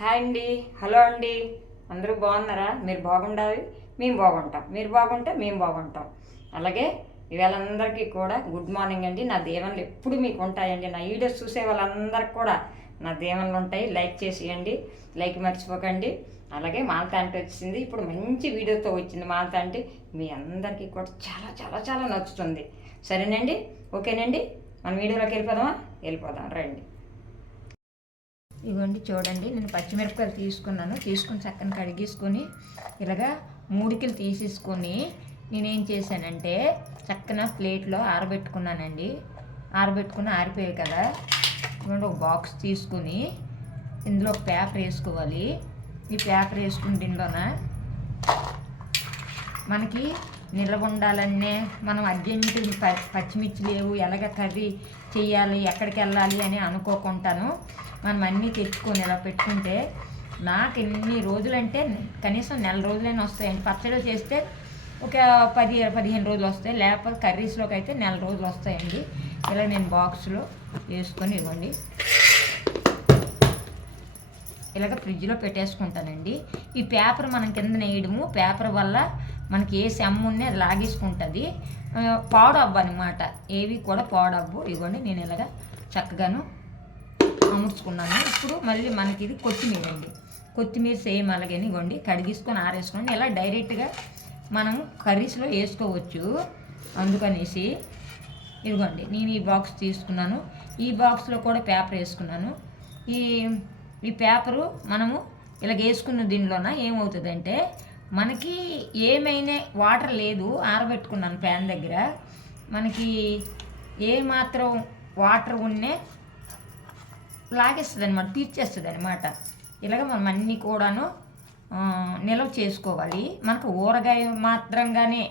Hi అండి. Hello అండి. అందరూ బాగున్నారా? మీరు బాగుండాలి? మేము బాగుంటాం. మీరు బాగుంటే మేము బాగుంటాం. అలాగే ఇవాళ అందరికీ కూడా గుడ్ మార్నింగ్ అండి. నా దీవెనలు ఎప్పుడు మీకు ఉంటాయండి? నా వీడియోస్ చూసే వాళ్ళందరికీ కూడా నా దీవెనలు ఉంటాయి. లైక్ చేసేయండి. లైక్ మర్చిపోకండి. అలాగే మాలత అంటే వచ్చింది ఇప్పుడు మంచి వీడియోతో వచ్చింది మాలత అంటే మీ అందరికీ కూడా చాలా చాలా చాలా నచ్చుతుంది. సరేనండి? ఓకేనండి? మన వీడియోలోకి వెళ్ళిపోదామా? వెళ్ళిపోదాం. రండి. ఇవ్వండి చూడండి నేను పచ్చిమిరపకాయలు తీసుకున్నాను. తీసుకుని చక్కని కడిగేసుకొని ఇలాగా మూడికిలు తీసేసుకొని నేనేం చేశానంటే చక్కన ప్లేట్లో ఆరబెట్టుకున్నానండి. ఆరబెట్టుకుని ఆరిపోయాయి కదా. ఇవ్వండి ఒక బాక్స్ తీసుకుని ఇందులో ఒక పేపర్ వేసుకోవాలి. ఈ పేపర్ వేసుకుని దీనిలోన మనకి నిల్వ ఉండాలనే మనం అర్జెంటు ప- పచ్చిమిర్చి లేవు ఎలాగ కర్రీ చేయాలి ఎక్కడికి వెళ్ళాలి అని అనుకోకుండాను మనం అన్నీ తెచ్చుకొని ఇలా పెట్టుకుంటే నాకు ఎన్ని రోజులంటే కనీసం నెల రోజులైనా వస్తాయండి. పచ్చడి చేస్తే ఒక పది పదిహేను రోజులు వస్తాయి. లేకపోతే కర్రీస్లోకి అయితే నెల రోజులు వస్తాయండి. ఇలా నేను బాక్స్లో వేసుకొని ఇవ్వండి. ఇలాగ ఫ్రిడ్జ్లో పెట్టేసుకుంటానండి. ఈ పేపర్ మనం కింద వేయడము. పేపర్ వల్ల మనకి ఏ సెమ్మున్నే అది లాగేసుకుంటుంది. పాడబ్బు అనమాట ఏవి కూడా పాడబ్బు ఇవ్వండి. నేను ఇలాగ చక్కగాను అమర్చుకున్నాను ఇప్పుడు మళ్ళీ మనకి ఇది కొత్తిమీర అండి. కొత్తిమీర సేమ్ అలాగే ఇవ్వండి. కడిగేసుకొని ఆరేసుకొని ఇలా డైరెక్ట్గా మనం కర్రీస్లో వేసుకోవచ్చు. అందుకనేసి ఇదిగోండి నేను ఈ బాక్స్ తీసుకున్నాను. ఈ బాక్స్లో కూడా పేపర్ వేసుకున్నాను. ఈ ఈ పేపరు మనము ఇలా వేసుకున్న దీనిలోన ఏమవుతుందంటే మనకి ఏమైనా వాటర్ లేదు ఆరబెట్టుకున్నాను ఫ్యాన్ దగ్గర. మనకి ఏ మాత్రం వాటర్ ఉన్నే లాగేస్తుంది అనమాట తీర్చేస్తుంది అనమాట ఇలాగ మనం అన్నీ కూడాను నిల్వ చేసుకోవాలి. మనకు ఊరగాయ మాత్రంగానే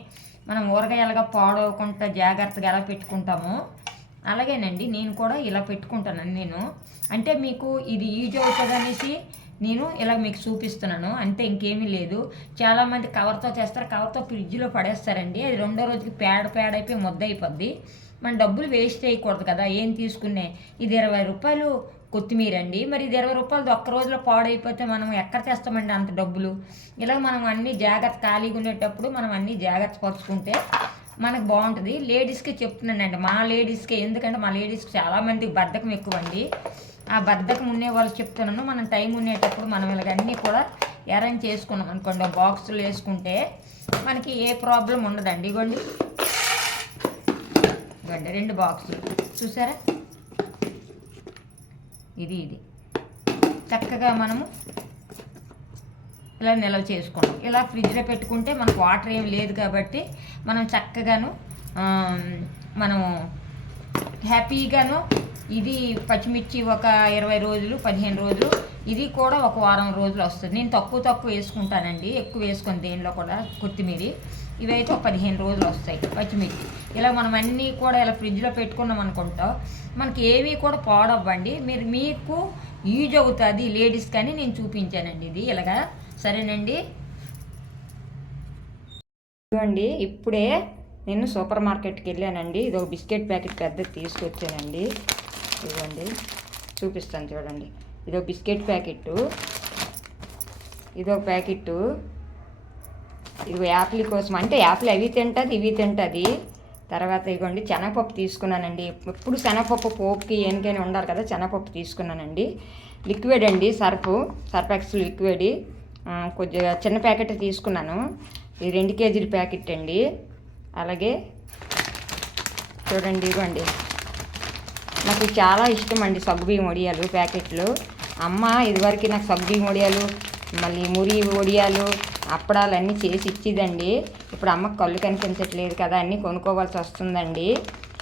మనం ఊరగాయ ఎలాగ పాడవకుండా జాగ్రత్తగా ఎలా పెట్టుకుంటామో అలాగేనండి నేను కూడా ఇలా పెట్టుకుంటాను నేను. అంటే మీకు ఇది యూజ్ అవుతుంది అనేసి నేను ఇలా మీకు చూపిస్తున్నాను. అంటే ఇంకేమీ లేదు. చాలామంది కవర్తో చేస్తారు కవర్తో ఫ్రిడ్జ్లో పడేస్తారండి. అది రెండో రోజుకి పేడ పేడ అయిపోయి ముద్ద అయిపోద్ది మన డబ్బులు వేస్ట్ చేయకూడదు కదా ఏం తీసుకునే? ఇది ఇరవై రూపాయలు కొత్తిమీర అండి మరి ఇది ఇరవై రూపాయలు ఒక్క రోజులో పాడైపోతే మనం ఎక్కడ తెస్తామండి అంత డబ్బులు? ఇలా మనం అన్ని జాగ్రత్త ఖాళీగా ఉండేటప్పుడు మనం అన్ని జాగ్రత్త పరుచుకుంటే మనకు బాగుంటుంది. లేడీస్కి చెప్తున్నానండి. మా లేడీస్కి ఎందుకంటే మా లేడీస్కి చాలామందికి బద్ధకం ఎక్కువ అండి ఆ బద్ధకం ఉండే వాళ్ళు చెప్తున్నాను. మనం టైం ఉండేటప్పుడు మనం ఇలాగన్నీ కూడా అరేంజ్ చేసుకున్నాం అనుకోండి. బాక్సులు వేసుకుంటే మనకి ఏ ప్రాబ్లం ఉండదండి. ఇగోండి. ఇవ్వండి రెండు బాక్సులు. చూసారా? ఇది ఇది. చక్కగా మనము ఇలా నిల్వ చేసుకున్నాం ఇలా ఫ్రిడ్జ్లో పెట్టుకుంటే మనకు వాటర్ ఏం లేదు కాబట్టి మనం చక్కగాను మనము హ్యాపీగాను ఇది పచ్చిమిర్చి ఒక ఇరవై రోజులు పదిహేను రోజులు ఇది కూడా ఒక వారం రోజులు వస్తుంది. నేను తక్కువ తక్కువ వేసుకుంటానండి. ఎక్కువ వేసుకొని దేనిలో కూడా కొత్తిమీర. ఇవైతే ఒక పదిహేను రోజులు వస్తాయి పచ్చిమిర్చి. ఇలా మనం అన్నీ కూడా ఇలా ఫ్రిడ్జ్లో పెట్టుకున్నాం అనుకుంటాం మనకి ఏవి కూడా పాడవ్వండి. మీరు మీకు యూజ్ అవుతుంది లేడీస్ కానీ నేను చూపించానండి ఇది. ఇలాగా సరేనండి? ఇదిగోండి ఇప్పుడే నేను సూపర్ మార్కెట్కి వెళ్ళానండి. ఇది ఒక బిస్కెట్ ప్యాకెట్ పెద్దది తీసుకొచ్చానండి. ఇదిగోండి చూపిస్తాను చూడండి. ఇది ఒక బిస్కెట్ ప్యాకెట్ ఇది ఒక ప్యాకెట్ ఇవి యాపిల్ కోసం. అంటే యాపిల్ అవి తింటుంది ఇవి తింటుంది. తర్వాత ఇగోండి శనగపప్పు తీసుకున్నానండి. ఎప్పుడు శనగపప్పు పోపుకి ఏనికైనా ఉండాలి కదా శనగపప్పు తీసుకున్నానండి. లిక్విడ్ అండి సర్ఫ్ సర్ఫెక్స్ లిక్విడ్. కొద్దిగా చిన్న ప్యాకెట్ తీసుకున్నాను. ఇది రెండు కేజీల ప్యాకెట్ అండి. అలాగే చూడండి ఇవ్వండి నాకు చాలా ఇష్టం అండి సగ్గుబియ్యం వడియాలు ప్యాకెట్లు. అమ్మ ఇదివరకు నాకు సగ్గుబియ్యం వడియాలు మళ్ళీ మురి వడియాలు అప్పడాలు అన్నీ చేసి ఇచ్చేదండి. ఇప్పుడు అమ్మకు కళ్ళు కనిపించట్లేదు కదా అన్నీ కొనుక్కోవాల్సి వస్తుందండి.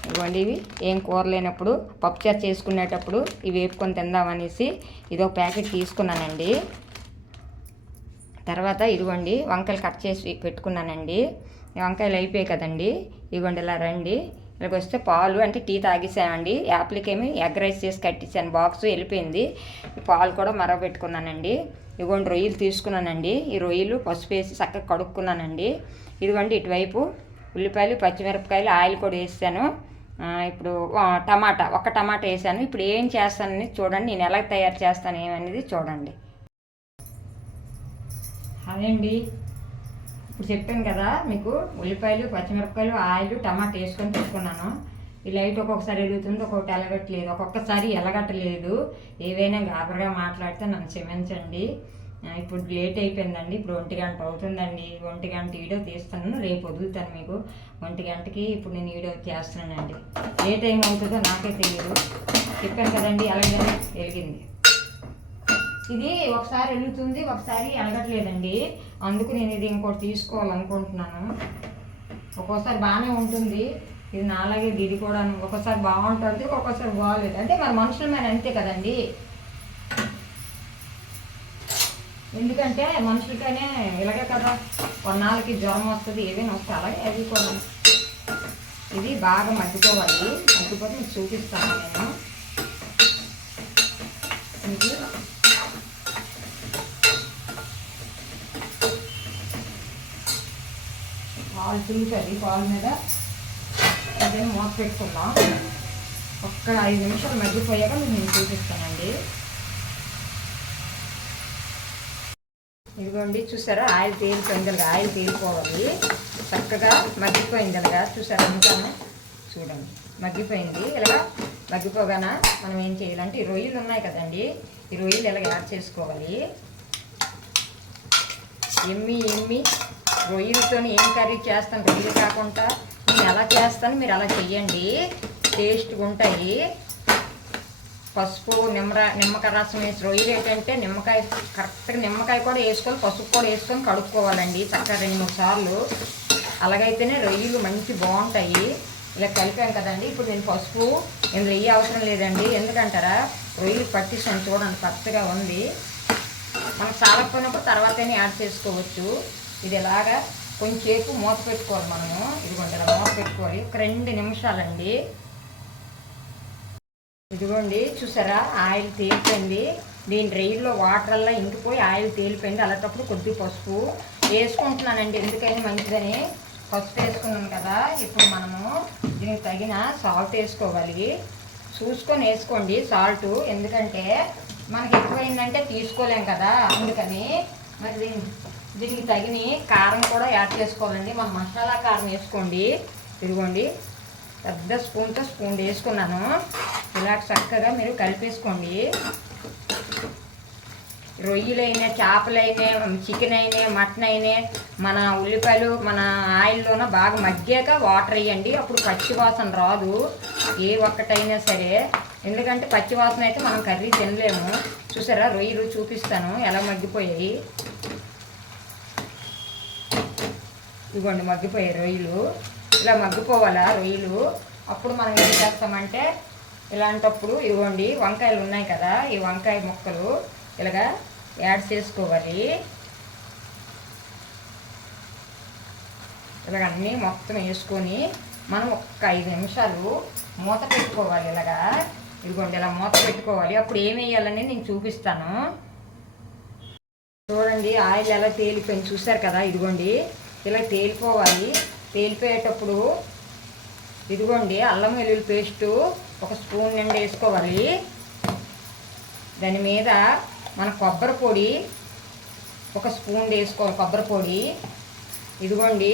ఇవ్వండి ఇవి. ఏం కూర లేనప్పుడు పప్పుచారు చేసుకునేటప్పుడు ఇవి వేపుకొని తిందామనేసి ఇదో ప్యాకెట్ తీసుకున్నానండి. తర్వాత ఇదిగోండి వంకాయలు కట్ చేసి పెట్టుకున్నానండి. వంకాయలు అయిపోయాయి కదండి. ఇదిగోండి ఇలా రండి. ఇలాగ వస్తే పాలు అంటే టీ తాగేసామండి. యాప్లకేమి ఎగ్ రైస్ చేసి కట్టించాను. బాక్స్ వెళ్ళిపోయింది. పాలు కూడా మరగబెట్టుకున్నానండి. ఇదిగోండి రొయ్యలు తీసుకున్నానండి. ఈ రొయ్యలు పసుపు వేసి చక్కగా కడుక్కున్నానండి. ఇదిగోండి ఇటువైపు ఉల్లిపాయలు పచ్చిమిరపకాయలు ఆయిల్ కూడా వేసాను. ఇప్పుడు టమాటా ఒక టమాటా వేసాను. ఇప్పుడు ఏం చేస్తానని చూడండి. నేను ఎలా తయారు చేస్తాను ఏమనేది చూడండి. అదే అండి. ఇప్పుడు చెప్పాను కదా మీకు ఉల్లిపాయలు పచ్చిమిరపకాయలు ఆయిల్ టమాటా వేసుకొని పెట్టుకున్నాను ఈ లైట్ ఒక్కొక్కసారి వెలుగుతుంది ఒక్కొక్కటి ఎలగట్లేదు. ఒక్కొక్కసారి ఎలగట్టలేదు ఏవైనా గాబరగా మాట్లాడితే నన్ను క్షమించండి. ఇప్పుడు లేట్ అయిపోయిందండి. ఇప్పుడు ఒంటి గంట అవుతుందండి. ఒంటి గంట వీడియో తీస్తాను రేపు వదులుతాను మీకు. ఒంటి గంటకి ఇప్పుడు నేను వీడియో చేస్తున్నానండి. ఏ టైం అవుతుందో నాకే తెలియదు చెప్పాను కదండి అలాగే వెలిగింది ఇది ఒకసారి వెలుగుతుంది ఒకసారి ఎలగట్లేదండి. అందుకు నేను ఇది ఇంకోటి తీసుకోవాలనుకుంటున్నాను. ఒక్కోసారి బాగానే ఉంటుంది. ఇది నాలాగే ఇది కూడా ఒక్కోసారి బాగుంటుంది ఒక్కొక్కసారి బాగాలేదు. అంటే మరి మనుషుల మీద అంతే కదండి. ఎందుకంటే మనుషులకనే ఇలాగే కదా కొన్నాళ్ళకి జ్వరం వస్తుంది ఏదైనా వస్తే అలాగే అది కూడా. ఇది బాగా మగ్గిపోవాలి మగ్గిపోతే మీకు చూపిస్తాను నేను. పాలు తిరుగుతుంది పాలు మీద అదే మూత పెట్టుకుందాం ఒక్క ఐదు నిమిషాలు మగ్గిపోయాక మీకు నేను చూపిస్తానండి. ఇదిగోండి చూసారా? ఆయిల్ తేలిపోయిందలుగా ఆయిల్ తేలిపోవాలి చక్కగా మగ్గిపోయిందలుగా చూసారా? అందుకను చూడండి. మగ్గిపోయింది. ఇలాగా మగ్గిపోగానా మనం ఏం చేయాలంటే ఈ రొయ్యలు ఉన్నాయి కదండి ఈ రొయ్యలు ఇలా యాడ్ చేసుకోవాలి? ఎమ్మి ఎమ్మి రొయ్యలతో ఏం కర్రీ చేస్తాను రొయ్యలు కాకుండా నేను ఎలా చేస్తాను మీరు అలా చెయ్యండి. టేస్ట్గా ఉంటాయి పసుపు నిమ్మర నిమ్మకాయ రసం వేసి రొయ్యలు ఏంటంటే నిమ్మకాయ కరెక్ట్గా నిమ్మకాయ కూడా వేసుకొని పసుపు కూడా వేసుకొని కడుక్కోవాలండి. చక్కగా రెండు మూడు సార్లు. అలాగైతేనే రొయ్యలు మంచి బాగుంటాయి. ఇలా కలిపాం కదండి. ఇప్పుడు నేను పసుపు ఇందులో ఏ అవసరం లేదండి. ఎందుకంటారా? రొయ్యలు పట్టిస్తాను చూడండి కరెక్ట్గా ఉంది. మనకు చాలకపోయినప్పుడు తర్వాతనే యాడ్ చేసుకోవచ్చు. ఇది ఎలాగా కొంచెంసేపు మూత పెట్టుకోవాలి మనము. ఇదిగోండి ఇలా మూత పెట్టుకోవాలి. ఒక రెండు నిమిషాలండి. ఇదిగోండి చూసారా? ఆయిల్ తేలిపోయింది. దీని రైల్లో వాటర్ అలా ఇంకిపోయి ఆయిల్ తేలిపోయింది. అలాంటప్పుడు కొద్ది పసుపు వేసుకుంటున్నానండి. ఎందుకని మంచిదని? పసుపు వేసుకున్నాం కదా. ఇప్పుడు మనము దీనికి తగిన సాల్ట్ వేసుకోవాలి. చూసుకొని వేసుకోండి సాల్ట్. ఎందుకంటే మనకి ఎక్కువైందంటే తీసుకోలేం కదా. అందుకని మరి దీని దీనికి తగిన కారం కూడా యాడ్ చేసుకోవాలండి. మన మసాలా కారం వేసుకోండి. ఇదిగోండి. పెద్ద స్పూన్తో స్పూన్ వేసుకున్నాను. ఇలా చక్కగా మీరు కలిపేసుకోండి. రొయ్యలైనా చేపలైనా చికెన్ అయినా మటన్ అయినా మన ఉల్లిపాయలు మన ఆయిల్లోన బాగా మగ్గాక వాటర్ వేయండి. అప్పుడు పచ్చి వాసన రాదు. ఏ ఒక్కటైనా సరే. ఎందుకంటే పచ్చి వాసన అయితే మనం కర్రీ తినలేము. చూసారా? రొయ్యలు చూపిస్తాను ఎలా మగ్గిపోయాయి. ఇదిగోండి మగ్గిపోయాయి రొయ్యలు. ఇలా మగ్గిపోవాలా రొయ్యలు? అప్పుడు మనం ఏం చేస్తామంటే ఇలాంటప్పుడు ఇదిగోండి వంకాయలు ఉన్నాయి కదా ఈ వంకాయ ముక్కలు ఇలాగా యాడ్ చేసుకోవాలి. ఇలాగ అన్నీ మొత్తం వేసుకొని మనం ఒక్క ఐదు నిమిషాలు మూత పెట్టుకోవాలి ఇలాగా. ఇదిగోండి ఇలా మూత పెట్టుకోవాలి. అప్పుడు ఏం వేయాలని నేను చూపిస్తాను. చూడండి ఆయిల్ ఎలా తేలిపోయింది చూసారు కదా ఇదిగోండి. ఇలా తేలిపోవాలి. తేలిపోయేటప్పుడు ఇదిగోండి అల్లం వెల్లుల్లి పేస్టు ఒక స్పూన్ నిండా వేసుకోవాలి. దాని మీద మన కొబ్బరి పొడి ఒక స్పూన్ వేసుకోవాలి కొబ్బరి పొడి. ఇదిగోండి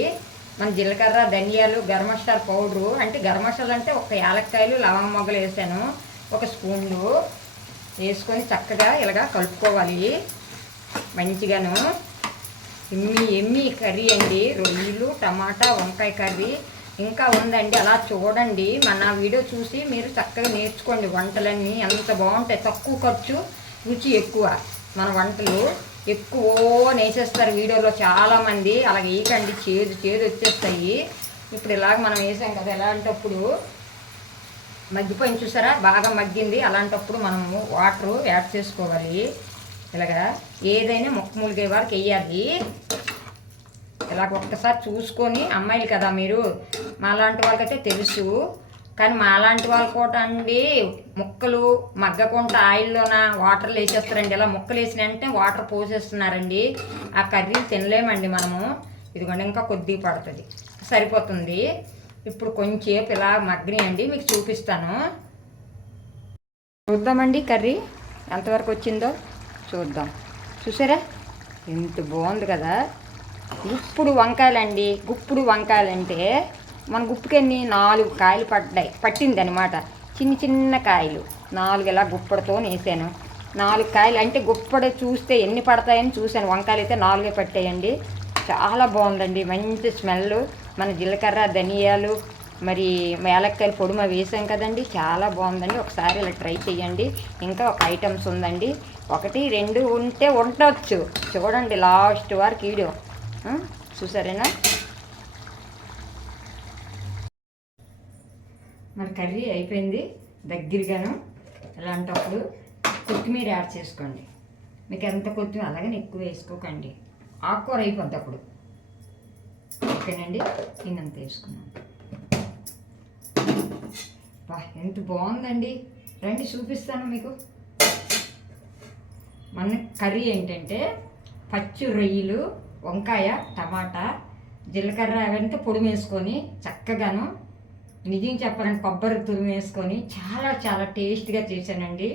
మన జీలకర్ర ధనియాలు గరం మసాలా పౌడరు అంటే గరం మసాలా అంటే ఒక యాలక్కాయలు లవంగ మొగ్గలు వేసాను. ఒక స్పూన్లు వేసుకొని చక్కగా ఇలాగా కలుపుకోవాలి. మంచిగాను ఎమ్మి ఎమ్మి కర్రీ అండి? రొయ్యలు టమాటా వంకాయ కర్రీ. ఇంకా ఉందండి అలా చూడండి. మన వీడియో చూసి మీరు చక్కగా నేర్చుకోండి వంటలన్నీ. ఎంత బాగుంటాయి. తక్కువ ఖర్చు రుచి ఎక్కువ. మన వంటలు ఎక్కువ నేసేస్తారు వీడియోలో చాలామంది. అలాగే వేయకండి చేదు చేదు వచ్చేస్తాయి. ఇప్పుడు ఇలాగ మనం వేసాం కదా ఎలాంటప్పుడు మగ్గిపోయింది చూసారా? బాగా మగ్గింది. అలాంటప్పుడు మనము వాటర్ యాడ్ చేసుకోవాలి. ఇలాగా ఏదైనా మొక్క ములిగే వారికి వేయాలి ఇలాగ ఒక్కసారి చూసుకొని అమ్మాయిలు కదా మీరు మాలాంటి వాళ్ళకైతే తెలుసు. కానీ మాలాంటి వాళ్ళు కూడా అండి ముక్కలు మగ్గకుండా ఆయిల్లోన వాటర్లు వేసేస్తారండి. ఇలా ముక్కలు వేసిన వెంటనే వాటర్ పోసేస్తున్నారండి. ఆ కర్రీ తినలేమండి మనము. ఇదిగోండి ఇంకా కొద్దిగా పడుతుంది. సరిపోతుంది. ఇప్పుడు కొంచెంసేపు ఇలా మగ్గనియండి మీకు చూపిస్తాను. చూద్దామండి కర్రీ. ఎంతవరకు వచ్చిందో. చూద్దాం. చూసారా? ఎంత బాగుంది కదా? గుప్పుడు వంకాయలండి. గుప్పుడు వంకాయలంటే మన గుప్పుకెన్ని నాలుగు కాయలు పడ్డాయి. పట్టింది అనమాట చిన్న చిన్న కాయలు. నాలుగు ఇలా గుప్పడితో వేసాను నాలుగు కాయలు అంటే గుప్పడ చూస్తే ఎన్ని పడతాయని చూశాను. వంకాయలు అయితే నాలుగే పట్టాయండి. చాలా బాగుందండి. మంచి స్మెల్ మన జీలకర్ర ధనియాలు మరి ఏలక్కాయలు పొడుమ వేసాం కదండి చాలా బాగుందండి. ఒకసారి ఇలా ట్రై చేయండి ఇంకా ఒక ఐటమ్స్ ఉందండి. ఒకటి రెండు ఉంటే ఉండొచ్చు. చూడండి లాస్ట్ వరకు వీడియో. చూసారేనా? మన కర్రీ అయిపోయింది దగ్గరగాను. ఇలాంటప్పుడు కొత్తిమీర యాడ్ చేసుకోండి. మీకు ఎంత కొత్తిమీర అలాగని ఎక్కువ వేసుకోకండి. ఆకుకూర అయిపోద్ది అప్పుడు. ఓకేనండి? అంత వేసుకున్నాను. వా ఎంత బాగుందండి. రండి చూపిస్తాను మీకు. మన కర్రీ ఏంటంటే పచ్చి రొయ్యలు వంకాయ టమాటా జీలకర్ర అవంతా పొడి వేసుకొని చక్కగాను నిజం చెప్పాలంటే కొబ్బరి తురుము వేసుకొని చాలా చాలా టేస్ట్గా చేశానండి.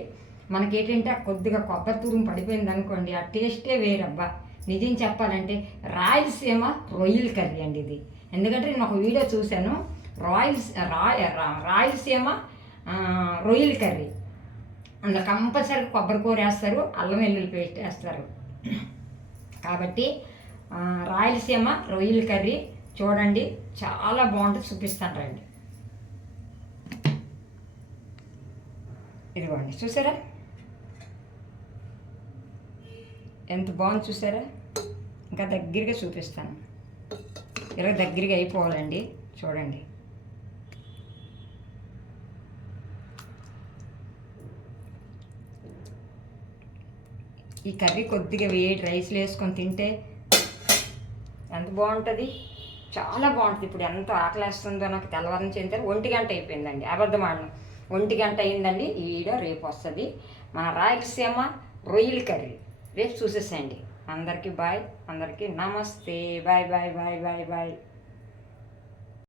మనకేంటంటే కొద్దిగా కొబ్బరి తురుము పడిపోయింది అనుకోండి ఆ టేస్టే వేరబ్బా. నిజం చెప్పాలంటే రాయలసీమ రొయ్యల కర్రీ అండి ఇది. ఎందుకంటే నేను ఒక వీడియో చూశాను రాయల్స్ రాయ రాయలసీమ రొయ్యల కర్రీ అందులో కంపల్సరీ కొబ్బరి కూర వేస్తారు అల్లం వెల్లుల్లి పేస్ట్ వేస్తారు. కాబట్టి రాయలసీమ రొయ్యల కర్రీ చూడండి చాలా బాగుంటుంది చూపిస్తాను రండి. ఇదిగోండి చూసారా? ఎంత బాగుంది చూసారా? ఇంకా దగ్గరగా చూపిస్తాను. ఇలా దగ్గరగా అయిపోవాలండి చూడండి. ఈ కర్రీ కొద్దిగా వేడి రైస్లో వేసుకొని తింటే ఎంత బాగుంటుంది? చాలా బాగుంటుంది. ఇప్పుడు ఎంత ఆకలేస్తుందో నాకు తెల్లవారు చెందితే ఒంటి గంట అయిపోయిందండి. అబద్ధం ఆడను. ఒంటి గంట అయిందండి. ఈ వీడియో రేపు వస్తుంది. మన రాయలసీమ రొయ్యల కర్రీ. రేపు చూసేసేయండి. అందరికీ బాయ్. అందరికీ నమస్తే. Bye bye bye bye bye.